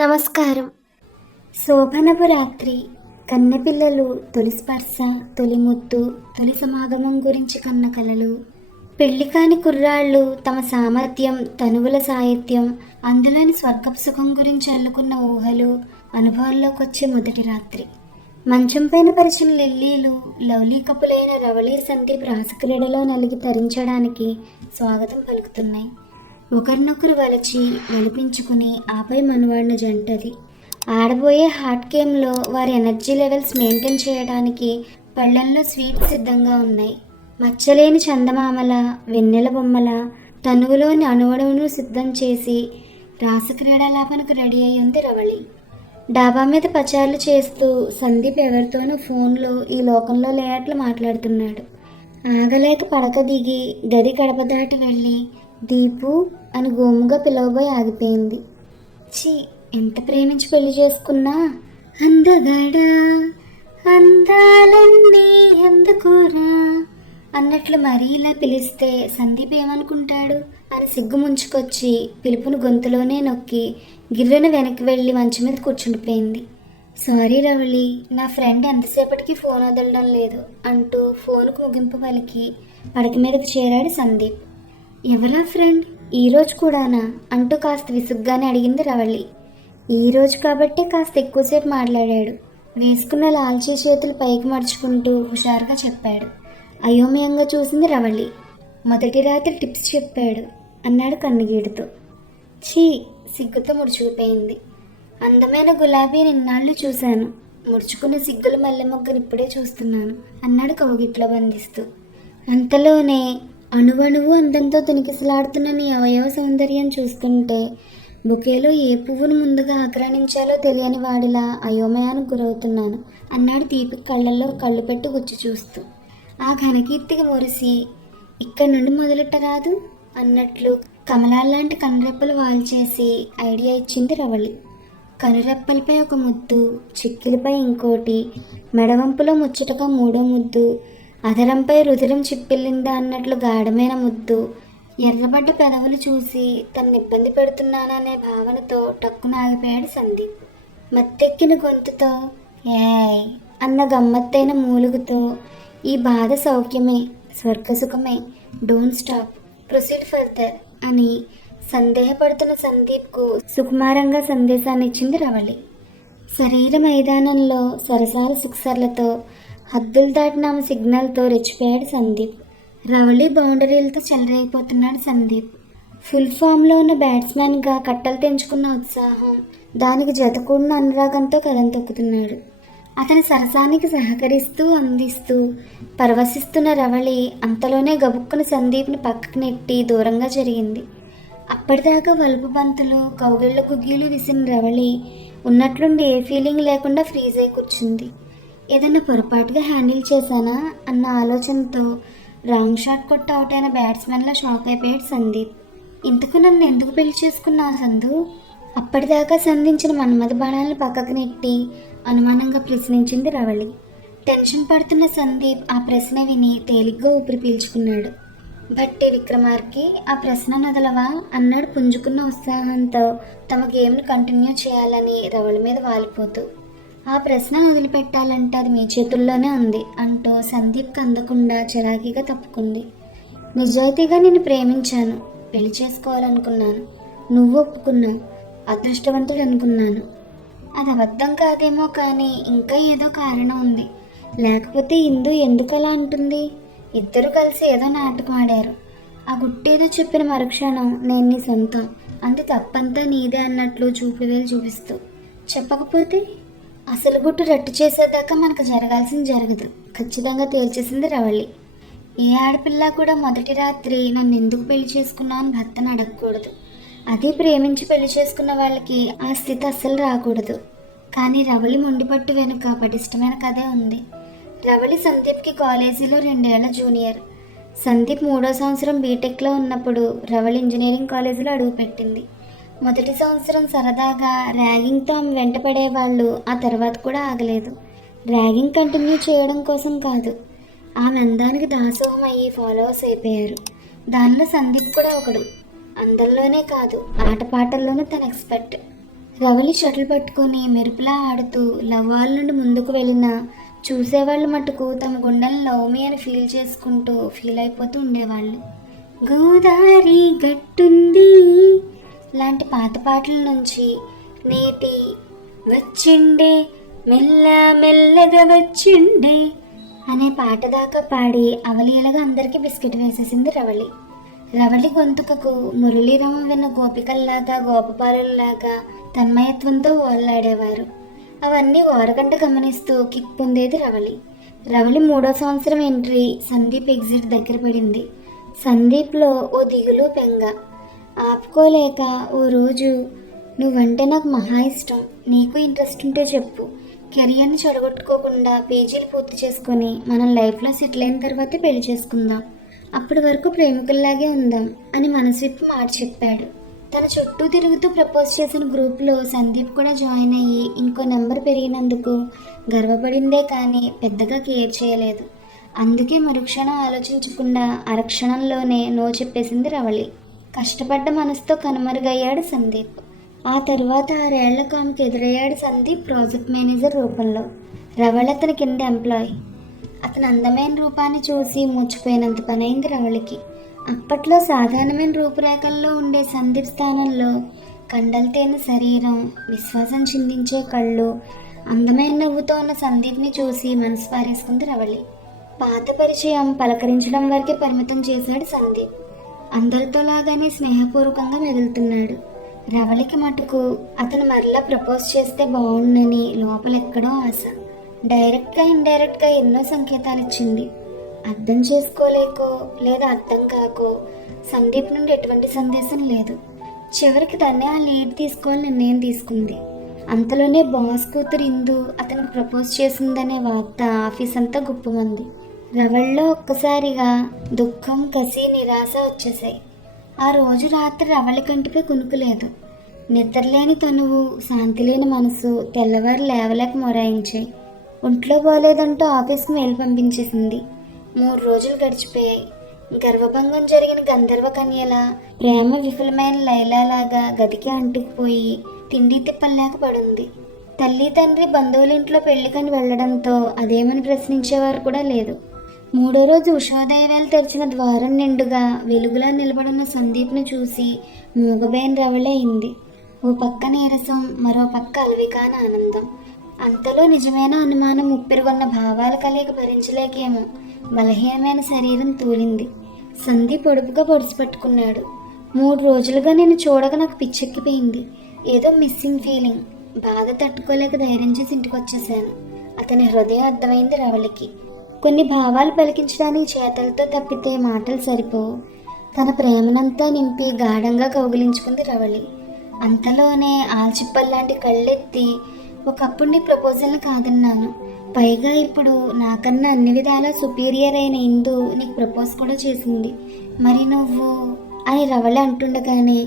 నమస్కారం. శోభనపు రాత్రి, కన్నెపిల్లలు తొలి స్పర్శ, తొలి ముద్దు, తొలి సమాగమం గురించి కన్న కలలు, పెళ్లి కాని కుర్రాళ్ళు తమ సామర్థ్యం, తనువుల సాహిత్యం, అందులోని స్వర్గపు సుఖం గురించి అల్లుకున్న ఊహలు, అనుభవాల్లోకి వచ్చే మొదటి రాత్రి. మంచం పైన పరిచిన లిల్లీలు, లవ్లీ కపులైన రవళి సందీప్ రాసక్రీడలో నలిగి తరించడానికి స్వాగతం పలుకుతున్నాయి. ఒకరినొకరు వలచి వలిపించుకుని ఆపై మనువాడిన జంటది. ఆడబోయే హాట్ గేమ్లో వారి ఎనర్జీ లెవెల్స్ మెయింటైన్ చేయడానికి పళ్ళెంలో స్వీట్స్ సిద్ధంగా ఉన్నాయి. మచ్చలేని చందమామల, వెన్నెల బొమ్మల, తనువులోని అణువణువును సిద్ధం చేసి రాసక్రీడాలాపనకు రెడీ అయి ఉంది రవళి. డాబా మీద పచార్లు చేస్తూ సందీప్ ఎవరితోనో ఫోన్లో ఈ లోకంలో లేనట్లు మాట్లాడుతున్నాడు. ఆగలేక పడక దిగి గది గడప దాటి వెళ్ళి దీపు అని గోముగా పిలవబోయి ఆగిపోయింది. ఛీ, ఎంత ప్రేమించి పెళ్లి చేసుకున్నా అందగాడా అందాలన్నీ ఎందుకోరా అన్నట్లు మరీ ఇలా పిలిస్తే సందీప్ ఏమనుకుంటాడు అని సిగ్గు ముంచుకొచ్చి పిలుపును గొంతులోనే నొక్కి గిర్రెన వెనక్కి వెళ్ళి మంచం మీద కూర్చుండిపోయింది. సారీ రవళి, నా ఫ్రెండ్ ఎంతసేపటికి ఫోన్ వదలడం లేదు అంటూ ఫోన్కు ముగింపు పలికి పడక మీదకి చేరాడు సందీప్. ఎవరా ఫ్రెండ్, ఈరోజు కూడానా అంటూ కాస్త విసుగ్గానే అడిగింది రవళి. ఈరోజు కాబట్టి కాస్త ఎక్కువసేపు మాట్లాడాడు. వేసుకున్న లాల్చీ చేతులు పైకి మడుచుకుంటూ హుషారుగా చెప్పాడు. అయోమయంగా చూసింది రవళి. మొదటి రాత్రి టిప్స్ చెప్పాడు అన్నాడు కన్నుగీడుతో. ఛీ, సిగ్గుతో ముడుచుకుపోయింది. అందమైన గులాబీ నిన్నాళ్ళు చూశాను, ముడుచుకున్న సిగ్గుల మల్లె మొగ్గను ఇప్పుడే చూస్తున్నాను అన్నాడు కౌగిట్లో బంధిస్తూ. అంతలోనే అణువణువు అందంతో తునికిసలాడుతున్న నీ అవయవ సౌందర్యం చూస్తుంటే బొకేలో ఏ పువ్వును ముందుగా ఆక్రమించాలో తెలియని వాడిలా అయోమయానికి గురవుతున్నాను అన్నాడు దీపిక్ కళ్ళల్లో కళ్ళు పెట్టి గుచ్చి చూస్తూ. ఆ ఘనకీర్తికి మురిసి ఇక్కడి నుండి మొదలెట్టరాదు అన్నట్లు కమలాల్లాంటి కనురెప్పలు వాల్చేసి ఐడియా ఇచ్చింది రవళి. కనురెప్పలపై ఒక ముద్దు, చిక్కిలిపై ఇంకోటి, మెడవంపులో ముచ్చటగా మూడో ముద్దు, అధరంపై రుధిరం చిప్పిల్లిందా అన్నట్లు గాఢమైన ముద్దు, ఎర్రబడ్డ పెదవులు చూసి తనని ఇబ్బంది పెడుతున్నాననే భావనతో టక్కున ఆగిపోయాడు సందీప్. మత్తెక్కిన గొంతుతో ఏయ్ అన్న గమ్మత్తైన మూలుగుతో ఈ బాధ సౌఖ్యమే, స్వర్గసుఖమే, డోంట్ స్టాప్, ప్రొసీడ్ ఫర్దర్ అని సందేహపడుతున్న సందీప్కు సుకుమారంగా సందేశాన్ని ఇచ్చింది రవళి. శరీర మైదానంలో సరసాల సిక్సర్లతో హద్దులు దాటిన సిగ్నల్తో రెచ్చిపోయాడు సందీప్. రవళి బౌండరీలతో చెలరైపోతున్నాడు సందీప్. ఫుల్ ఫామ్లో ఉన్న బ్యాట్స్మెన్గా కట్టలు తెంచుకున్న ఉత్సాహం, దానికి జతకూడిన అనురాగంతో కథం తొక్కుతున్నాడు. అతని సరసానికి సహకరిస్తూ అందిస్తూ పరవశిస్తున్న రవళి అంతలోనే గబుక్కున సందీప్ని పక్కకు నెట్టి దూరంగా జరిగింది. అప్పటిదాకా వలుపు బంతులు, కౌగిళ్ళ గుగ్గీలు విసిన రవళి ఉన్నట్లుండి ఏ ఫీలింగ్ లేకుండా ఫ్రీజ్ అయి కూర్చుంది. ఏదన్నా పొరపాటుగా హ్యాండిల్ చేశానా అన్న ఆలోచనతో రాంగ్ షాట్ కొట్టి అవుట్ అయిన బ్యాట్స్మెన్లా షాక్ అయిపోయాడు సందీప్. ఇంతకు నన్ను ఎందుకు పెళ్లి చేసుకున్నావు సందు? అప్పటిదాకా సంధించిన మన్మథ బాణాలను పక్కకు నెట్టి అనుమానంగా ప్రశ్నించింది రవళి. టెన్షన్ పడుతున్న సందీప్ ఆ ప్రశ్న విని తేలిగ్గా ఊపిరి పీల్చుకున్నాడు. భట్టి విక్రమార్కి ఆ ప్రశ్న నదలవా అన్నాడు పుంజుకున్న ఉత్సాహంతో తమ గేమ్ను కంటిన్యూ చేయాలని రవళి మీద వాలిపోతూ. ఆ ప్రశ్న వదిలిపెట్టాలంటే అది మీ చేతుల్లోనే ఉంది అంటూ సందీప్కి అందకుండా చలాకీగా తప్పుకుంది. నిజాయితీగా నిన్ను ప్రేమించాను, పెళ్లి చేసుకోవాలనుకున్నాను, నువ్వు ఒప్పుకున్నావు, అదృష్టవంతుడు అనుకున్నాను. అది అబద్ధం కాదేమో కానీ ఇంకా ఏదో కారణం ఉంది, లేకపోతే ఇందు ఎందుకు అలా అంటుంది? ఇద్దరు కలిసి ఏదో నాటకం ఆడారు. ఆ గుట్టేదో చెప్పిన మరుక్షణం నేను నీ సొంతం అంతే, తప్పంతా నీదే అన్నట్లు చూపువేలు చూపిస్తూ. చెప్పకపోతే అసలు గుట్టు రట్టు చేసేదాకా మనకు జరగాల్సింది జరగదు ఖచ్చితంగా తేల్చేసింది రవళి. ఏ ఆడపిల్ల కూడా మొదటి రాత్రి నన్ను ఎందుకు పెళ్లి చేసుకున్నావు అని భర్తను అడగకూడదు. అదే ప్రేమించి పెళ్లి చేసుకున్న వాళ్ళకి ఆ స్థితి అస్సలు రాకూడదు. కానీ రవళి మొండిపట్టు వెనుక పటిష్టమైన కథే ఉంది. రవళి సందీప్కి కాలేజీలో 2 ఏళ్ల జూనియర్. సందీప్ 3వ సంవత్సరం బీటెక్లో ఉన్నప్పుడు రవళి ఇంజనీరింగ్ కాలేజీలో అడుగుపెట్టింది. మొదటి సంవత్సరం సరదాగా ర్యాగింగ్తో ఆమె వెంటపడే వాళ్ళు ఆ తర్వాత కూడా ఆగలేదు. ర్యాగింగ్ కంటిన్యూ చేయడం కోసం కాదు, ఆమె అందానికి దాసోహం అయ్యి ఫాలోవర్స్ అయిపోయారు. దానిలో సందీప్ కూడా ఒకడు. అందంలోనే కాదు, ఆటపాటల్లోనూ తన ఎక్స్పర్ట్. రవలి షటిల్ పట్టుకొని మెరుపులా ఆడుతూ లవ్వాల నుండి ముందుకు వెళ్ళిన చూసేవాళ్ళు మటుకు తమ గుండెలను లవ్ మీ అని ఫీల్ అయిపోతూ ఉండేవాళ్ళు. గోదారి గట్టుంది లాంటి పాత పాటల నుంచి నేటి వచ్చిండే మెల్ల మెల్లగా వచ్చిండే అనే పాట దాకా పాడి అవలీలగా అందరికీ బిస్కెట్ వేసేసింది రవళి. రవళి గొంతుకకు మురళీరామ విన్న గోపికల్లాగా గోపబాలుల్లాగా తన్మయత్వంతో ఓలాడేవారు. అవన్నీ ఓరగంట గమనిస్తూ కిక్ పొందేది రవళి. రవళి 3వ సంవత్సరం ఎంట్రీ సందీప్ ఎగ్జిట్ దగ్గర పడింది. సందీప్లో ఓ దిగులు బెంగ ఆపుకోలేక ఓ రోజు, నువ్వంటే నాకు మహా ఇష్టం, నీకు ఇంట్రెస్ట్ ఉంటే చెప్పు, కెరియర్ని చెడగొట్టుకోకుండా పీజీలు పూర్తి చేసుకొని మనం లైఫ్లో సెటిల్ అయిన తర్వాతే పెళ్లి చేసుకుందాం, అప్పటి వరకు ప్రేమికుల్లాగే ఉందాం అని మనసు మాట చెప్పాడు. తన చుట్టూ తిరుగుతూ ప్రపోజ్ చేసిన గ్రూప్లో సందీప్ కూడా జాయిన్ అయ్యి ఇంకో నెంబర్ పెరిగినందుకు గర్వపడిందే కానీ పెద్దగా కేర్ చేయలేదు. అందుకే మరుక్షణం ఆలోచించకుండా అరక్షణంలోనే నో చెప్పేసింది రవళి. కష్టపడ్డ మనసుతో కనుమరుగయ్యాడు సందీప్. ఆ తర్వాత 6 ఏళ్లకు ఆమెకు ఎదురయ్యాడు సందీప్ ప్రాజెక్ట్ మేనేజర్ రూపంలో. రవళి అతని కింద ఎంప్లాయ్. అతని అందమైన రూపాన్ని చూసి మూర్చిపోయినంత పనైంది రవళికి. అప్పట్లో సాధారణమైన రూపురేఖల్లో ఉండే సందీప్ స్థానంలో కండలు తేని శరీరం, విశ్వాసం చిందించే కళ్ళు, అందమైన నవ్వుతో ఉన్న సందీప్ని చూసి మనసు పారేసుకుంది రవళి. పాత పరిచయం పలకరించడం వరకే పరిమితం చేశాడు సందీప్. అందరితో లాగానే స్నేహపూర్వకంగా మెదులుతున్నాడు. రవళికి మటుకు అతను మరలా ప్రపోజ్ చేస్తే బాగుండని లోపలెక్కడో ఆశ. డైరెక్ట్గా ఇండైరెక్ట్గా ఎన్నో సంకేతాలు ఇచ్చింది. అర్థం చేసుకోలేకో లేదా అర్థం కాకో సందీప్ నుండి ఎటువంటి సందేశం లేదు. చివరికి తనే ఆ లీడ్ తీసుకోవాలని నిర్ణయం తీసుకుంది. అంతలోనే బాస్ కూతురు ఇందు అతనికి ప్రపోజ్ చేసిందనే వార్త ఆఫీస్ అంతా గుప్పమంది. రవళ్ళలో ఒక్కసారిగా దుఃఖం, కసి, నిరాశ వచ్చేసాయి. ఆ రోజు రాత్రి రవళి కంటిపై కునుకులేదు. నిద్రలేని తనువు, శాంతి లేని మనసు తెల్లవారు లేవలేక మొరాయించాయి. ఒంట్లో బాగోలేదంటూ ఆఫీస్కి మెయిల్ పంపించేసింది. 3 రోజులు గడిచిపోయాయి. గర్వభంగం జరిగిన గంధర్వ కన్యలా, ప్రేమ విఫలమైన లైలాలాగా గదికి అంటుకుపోయి తిండి తిప్పలేక పడుంది. తల్లి తండ్రి బంధువులింట్లో పెళ్లికని వెళ్లడంతో అదేమని ప్రశ్నించేవారు కూడా లేదు. 3వ రోజు ఉషోదయ వేళ తెరిచిన ద్వారం నిండుగా వెలుగులా నిలబడిన సందీప్ను చూసి మూగబోయిన రవళి అయింది. ఓ పక్క నీరసం, మరో పక్క అలవికాన ఆనందం. అంతలో నిజమైన అనుమానం ఉప్పెరుగొన్న భావాల కలయిక భరించలేకేమో బలహీనమైన శరీరం తూలింది. సందీప్ పొడుపుగా పొడిచి పట్టుకున్నాడు. 3 రోజులుగా నేను చూడక నాకు పిచ్చెక్కిపోయింది. ఏదో మిస్సింగ్ ఫీలింగ్. బాధ తట్టుకోలేక ధైర్యం చేసి ఇంటికి వచ్చేసాను. అతని హృదయం అర్థమైంది రవళికి. కొన్ని భావాలు పలికించడానికి చేతలతో తప్పితే మాటలు సరిపోవు. తన ప్రేమనంతా నింపి గాఢంగా కౌగిలించుకుంది రవళి. అంతలోనే ఆల్చిప్పల్లాంటి కళ్ళెత్తి, ఒకప్పుడు నీ ప్రపోజల్ని కాదన్నాను, పైగా ఇప్పుడు నాకన్నా అన్ని విధాలా సుపీరియర్ అయిన ఇందు నీకు ప్రపోజ్ కూడా చేసింది, మరి నువ్వు అని రవళి అంటుండగానే,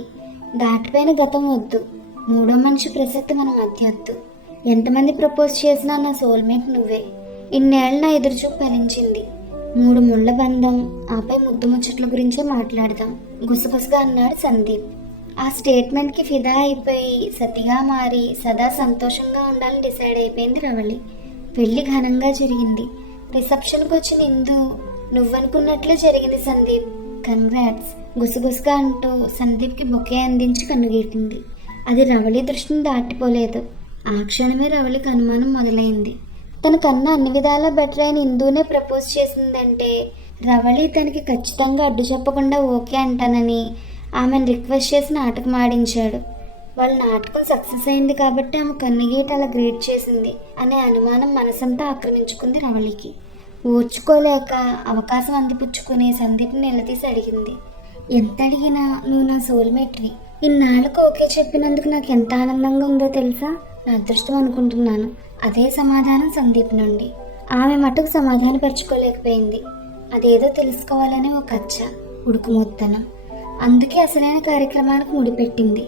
దాటిపోయిన గతం వద్దు, 3వ మనిషి ప్రసక్తి మన మధ్య వద్దు. ఎంతమంది ప్రపోజ్ చేసినా నా సోల్మేట్ నువ్వే. ఇన్నేళ్ళు నా ఎదురుచూపు ఫలించింది. 3 ముళ్ళ బంధం, ఆపై ముద్దు ముచ్చట్ల గురించే మాట్లాడదాం గుసగుసగా అన్నాడు సందీప్. ఆ స్టేట్మెంట్కి ఫిదా అయిపోయి సతిగా మారి సదా సంతోషంగా ఉండాలని డిసైడ్ అయిపోయింది రవళి. పెళ్లి ఘనంగా జరిగింది. రిసెప్షన్కి వచ్చిన ఇందు, నువ్వనుకున్నట్లే జరిగింది సందీప్, కంగ్రాట్స్ గుసగుసగా అంటూ సందీప్కి బొకే అందించి కన్నుగీటింది. అది రవళి దృష్టిని దాటిపోలేదు. ఆ క్షణమే రవళికి అనుమానం మొదలైంది. తనకన్నా అన్ని విధాలా బెటర్ అయిన ఇందునే ప్రపోజ్ చేసిందంటే రవళి తనకి ఖచ్చితంగా అడ్డు చెప్పకుండా ఓకే అంటానని ఆమెను రిక్వెస్ట్ చేసి నాటకం ఆడించాడు. వాళ్ళ నాటకం సక్సెస్ అయింది కాబట్టి ఆమె కన్నుగీట అలా గ్రీట్ చేసింది అనే అనుమానం మనసంతా ఆక్రమించుకుంది రవళికి. ఓర్చుకోలేక అవకాశం అందిపుచ్చుకుని సందీప్ని నిలదీసి అడిగింది, ఎంత అడిగినా నువ్వు నా సోల్మేట్వి. ఇన్నాళ్ళకు ఓకే చెప్పినందుకు నాకు ఎంత ఆనందంగా ఉందో తెలుసా, నా అదృష్టం అనుకుంటున్నాను. అదే సమాధానం సందీప్ నుండి. ఆమె మటుకు సమాధానపరచుకోలేకపోయింది. అదేదో తెలుసుకోవాలని ఒక అచ్చ ఉడుకుమొత్తనం. అందుకే అసలైన కార్యక్రమానికి ముడిపెట్టింది.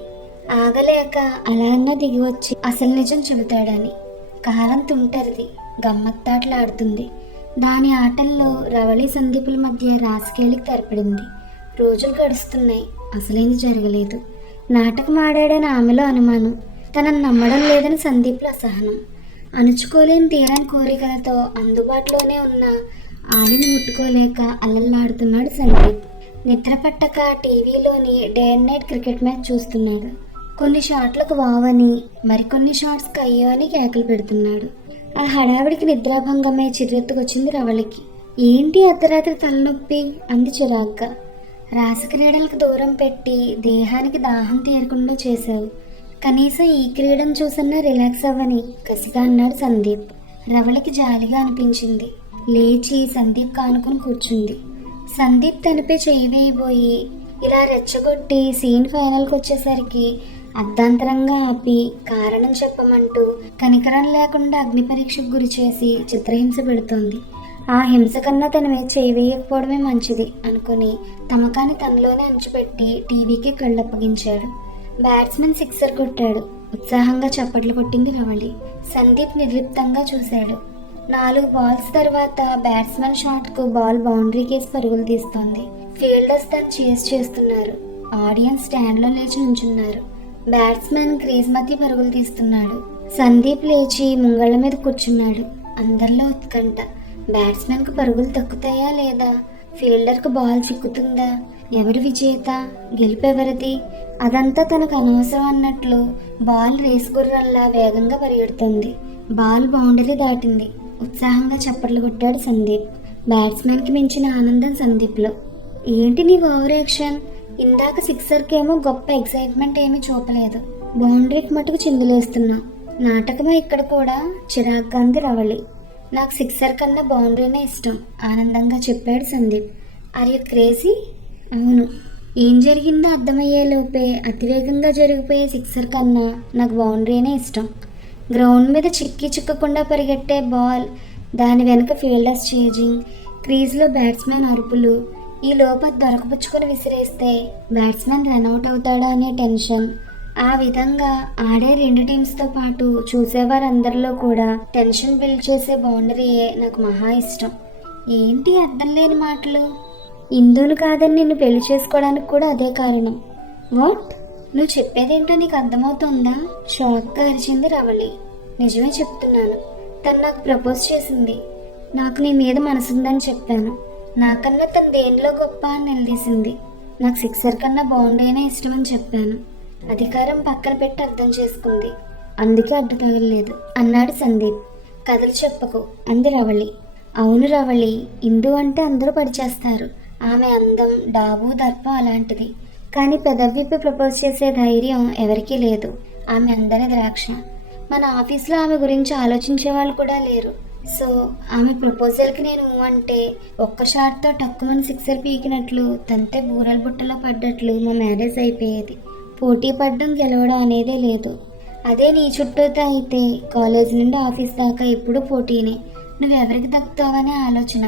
ఆగలేక అలా అన్న దిగి వచ్చి అసలు నిజం చెబుతాడని. కాలం తుంటరిది, గమ్మత్తాటలాడుతుంది. దాని ఆటల్లో రవళి సందీపుల మధ్య రాజకీయాలకు తెరపడింది. రోజులు గడుస్తున్నాయి, అసలేంది జరగలేదు. నాటకం ఆడాడని ఆమెలో అనుమానం. తనను నమ్మడం లేదని సందీప్లో అసహనం. అణుచుకోలేని తీరని కోరికలతో అందుబాటులోనే ఉన్న ఆవిని ముట్టుకోలేక అల్లల్లాడుతున్నాడు సందీప్. నిద్ర పట్టక టీవీలోని day and night cricket match చూస్తున్నాడు. కొన్ని షాట్లకు వావని, మరికొన్ని షాట్స్కి అయ్యో అని కేకలు పెడుతున్నాడు. ఆ హడావిడికి నిద్రాభంగమై చిర్రెత్తుకొచ్చింది రవళికి. ఏంటి అర్ధరాత్రి తలనొప్పి అంది చిరాగ్గా. రాసక్రీడలకు దూరం పెట్టి దేహానికి దాహం తీరకుండా చేశావు. కనీసం ఈ క్రీడను చూసన్నా రిలాక్స్ అవ్వని కసిగా అన్నాడు సందీప్. రవళికి జాలిగా అనిపించింది. లేచి సందీప్ కానుకొని కూర్చుంది. సందీప్ తనపై చెయ్యి వేయబోయి ఇలా రెచ్చగొట్టి సీన్ ఫైనల్కి వచ్చేసరికి అర్ధాంతరంగా ఆపి కారణం చెప్పమంటూ కనికరం లేకుండా అగ్ని పరీక్షకు గురి చేసి చిత్రహింస పెడుతోంది. ఆ హింస కన్నా తన మీద చేయి వేయకపోవడమే మంచిది అనుకుని తమకాన్ని తనలోనే అంచుపెట్టి టీవీకి కళ్ళప్పగించాడు. బ్యాట్స్మెన్ సిక్సర్ కొట్టాడు. ఉత్సాహంగా చప్పట్లు కొట్టింది రవళి. సందీప్ నిర్లిప్తంగా చూశాడు. 4 బాల్స్ తర్వాత బ్యాట్స్మెన్ షాట్కు బాల్ బౌండరీ కేసి పరుగులు తీస్తోంది. ఫీల్డర్స్ దాన్ని చేజ్ చేస్తున్నారు. ఆడియన్స్ స్టాండ్లో లేచి నుంచున్నారు. బ్యాట్స్మెన్ క్రీజ్ మధ్య పరుగులు తీస్తున్నాడు. సందీప్ లేచి ముంగళ్ళ మీద కూర్చున్నాడు. అందరిలో ఉత్కంఠ. బ్యాట్స్మెన్కు పరుగులు తక్కుతాయా లేదా? ఫీల్డర్కు బాల్ చిక్కుతుందా? ఎవరు విజేత? గెలుపెవరిది? అదంతా తనకు అనవసరం అన్నట్లు బాల్ రేస్ గుర్రల్లా వేగంగా పరిగెడుతుంది. బాల్ బౌండరీ దాటింది. ఉత్సాహంగా చప్పట్లు కొట్టాడు సందీప్. బ్యాట్స్మెన్కి మించిన ఆనందం సందీప్లో. ఏంటి నీ ఓవర్ యాక్షన్? ఇందాక సిక్సర్కేమో గొప్ప ఎక్సైట్మెంట్ ఏమీ చూపలేదు. బౌండరీకి మటుకు చిందులేస్తున్నావు. నాటకమే ఇక్కడ కూడా చిరాగ్గా అంది రవళి. నాకు సిక్సర్ కన్నా బౌండరీనే ఇష్టం ఆనందంగా చెప్పాడు సందీప్. Are you crazy? అవును. ఏం జరిగిందో అర్థమయ్యేలోపే అతివేగంగా జరిగిపోయే సిక్సర్ కన్నా నాకు బౌండరీనే ఇష్టం. గ్రౌండ్ మీద చిక్కకుండా పరిగెట్టే బాల్, దాని వెనుక ఫీల్డర్స్ చేజింగ్, క్రీజ్లో బ్యాట్స్మెన్ అరుపులు, ఈ లోప దొరకపుచ్చుకొని విసిరేస్తే బ్యాట్స్మెన్ రన్అట్ అవుతాడా అనే టెన్షన్. ఆ విధంగా ఆడే 2 టీమ్స్తో పాటు చూసేవారందరిలో కూడా టెన్షన్ బిల్డ్ చేసే బౌండరీయే నాకు మహా ఇష్టం. ఏంటి అర్థం లేని మాటలు? ఇందును కాదని నిన్ను పెళ్లి చేసుకోవడానికి కూడా అదే కారణం. వాట్? నువ్వు చెప్పేదేంటో నీకు అర్థమవుతుందా? షాక్గా అరిచింది రవళి. నిజమే చెప్తున్నాను. తను నాకు ప్రపోజ్ చేసింది. నాకు నీ మీద మనసుందని చెప్పాను. నాకన్నా తను దేనిలో గొప్ప అని నిలదీసింది. నాకు సిక్సర్ కన్నా బౌండరీనే ఇష్టమని చెప్పాను. అధికారం పక్కన పెట్టి అర్థం చేసుకుంది. అందుకే అడ్డు తగలలేదు అన్నాడు సందీప్. కథలు చెప్పకు అంది రవళి. అవును రవళి, ఇందు అంటే అందరూ పడిచేస్తారు. ఆమె అందం, డాబు, దర్పం అలాంటిది. కానీ పెదవిప్పి ప్రపోజ్ చేసే ధైర్యం ఎవరికీ లేదు. ఆమె అందరి ద్రాక్ష. మన ఆఫీస్లో ఆమె గురించి ఆలోచించే వాళ్ళు కూడా లేరు. సో ఆమె ప్రపోజల్కి నేను అంటే ఒక్క షాట్తో టక్కుమని సిక్సర్ పీకినట్లు తంతే బూరల బుట్టలో పడ్డట్లు మా మ్యారేజ్ అయిపోయేది. పోటీ పడడం గెలవడం అనేదే లేదు. అదే నీ చుట్టూతో అయితే కాలేజ్ నుండి ఆఫీస్ దాకా ఎప్పుడూ పోటీనే. నువ్వెవరికి దక్కుతావనే ఆలోచన.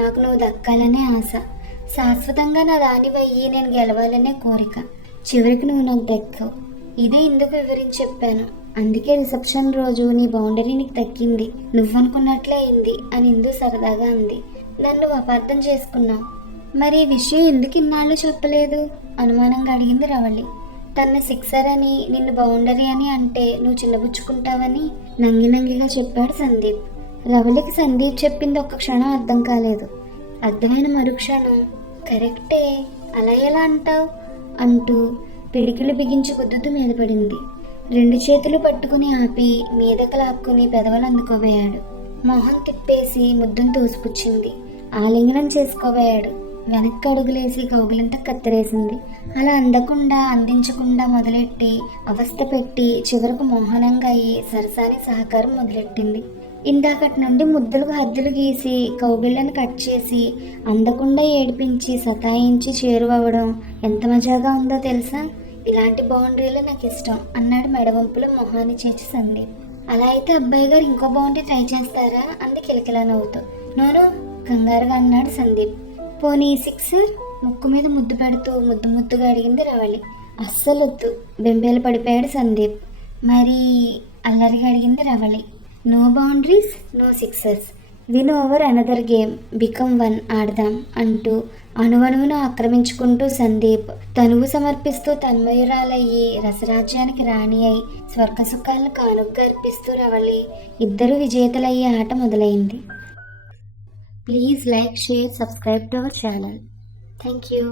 నాకు నువ్వు దక్కాలనే ఆశ. శాశ్వతంగా నా దానివయ్యి నేను గెలవాలనే కోరిక. చివరికి నువ్వు నాకు దక్కావు. ఇదే ఇందుకు వివరించి చెప్పాను. అందుకే రిసెప్షన్ రోజు నీ బౌండరీ నీకు దక్కింది, నువ్వనుకున్నట్లే అయింది అని ఇందు సరదాగా అంది. నన్ను అపార్థం చేసుకున్నావు. మరి ఈ విషయం ఎందుకు ఇన్నాళ్ళు చెప్పలేదు? అనుమానంగా అడిగింది రవళి. తన సిక్సర్ అని, నిన్ను బౌండరీ అని అంటే నువ్వు చిన్నబుచ్చుకుంటావని నంగిగా చెప్పాడు సందీప్. రవళికి సందీప్ చెప్పింది ఒక్క క్షణం అర్థం కాలేదు. అర్థమైన మరుక్షణం కరెక్టే, అలా ఎలా అంటావు అంటూ పిడికిలు బిగించి గుద్దుతూ మీద పడింది. 2 చేతులు పట్టుకుని ఆపి మీదకు లాక్కుని పెదవులు అందుకోబోయాడు. మొహం తిప్పేసి ముద్దును తోసిపుచ్చింది. ఆలింగనం చేసుకోబోయాడు. వెనక్కి అడుగులేసి కౌగిలంతా కత్తిరేసింది. అలా అందకుండా అందించకుండా మొదలెట్టి అవస్థ పెట్టి చివరకు మోహనంగా అయ్యి సరసాని సహకారం మొదలెట్టింది. ఇందాకటి నుండి ముద్దులకు హద్దులు గీసి కౌగిళ్ళను కట్ చేసి అందకుండా ఏడిపించి సతాయించి చేరువవ్వడం ఎంత మజాగా ఉందో తెలుసా? ఇలాంటి బౌండరీలు నాకు ఇష్టం అన్నాడు మెడవంపులో మొహాన్ని చేర్చి సందీప్. అలా అయితే అబ్బాయి గారు ఇంకో బౌండరీ ట్రై చేస్తారా అంది కిలకిలా నవ్వుతూ. నోను కంగారుగా అన్నాడు సందీప్. పోనీ సిక్సర్? ముక్కు మీద ముద్దు పెడుతూ ముద్దుగా అడిగింది రవళి. అస్సలొద్దు బెంబేలు పడిపోయాడు సందీప్. మరి అల్లరిగా అడిగింది Ravali. No boundaries, no sixers. Win over another game, become one ఆడదాం అంటూ అణువణువును ఆక్రమించుకుంటూ సందీప్ తనువు సమర్పిస్తూ తన్మయురాలయ్యి రసరాజ్యానికి రాణి అయి స్వర్గసుఖాలను కానుగ్గా అర్పిస్తూ రవళి ఇద్దరు విజేతలయ్యే ఆట మొదలైంది. Please like, share, subscribe to our channel. Thank you.